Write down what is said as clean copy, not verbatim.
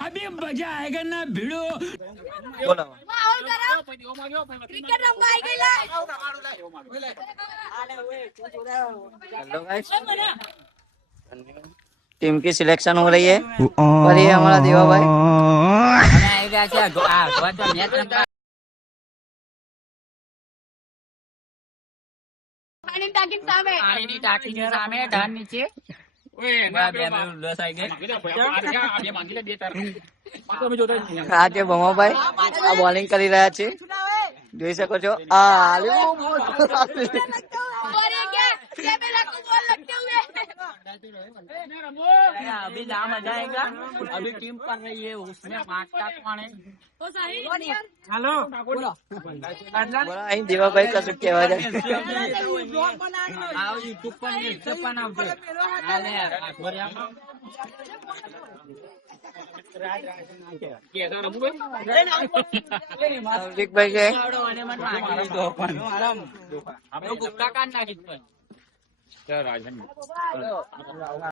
अभी मजा आएगा ना भिड़ो. બોલો ક્રિકેટ રમવા આવી ગયેલા हेलो गाइस टीम की सिलेक्शन हो रही है और ये हमारा देवा भाई પાણી ટાંકી સામે આજે ભમાભાઈ આ બોલિંગ કરી રહ્યા છે જોઈ શકો છો और ये क्या ये मेरा को बॉल लगते हुए अभी जहाँ मजा आएगा अभी टीम कर रही है उसमें मार्क्स पाने ओ साहिल हेलो બોલો અહીં દેવાભાઈ કશું કહેવા જાય आओ यूट्यूब पर नीचे पर आवજો आले હાર્દિકભાઈ છે આપણે ગુપ્તા કાઢ નાખી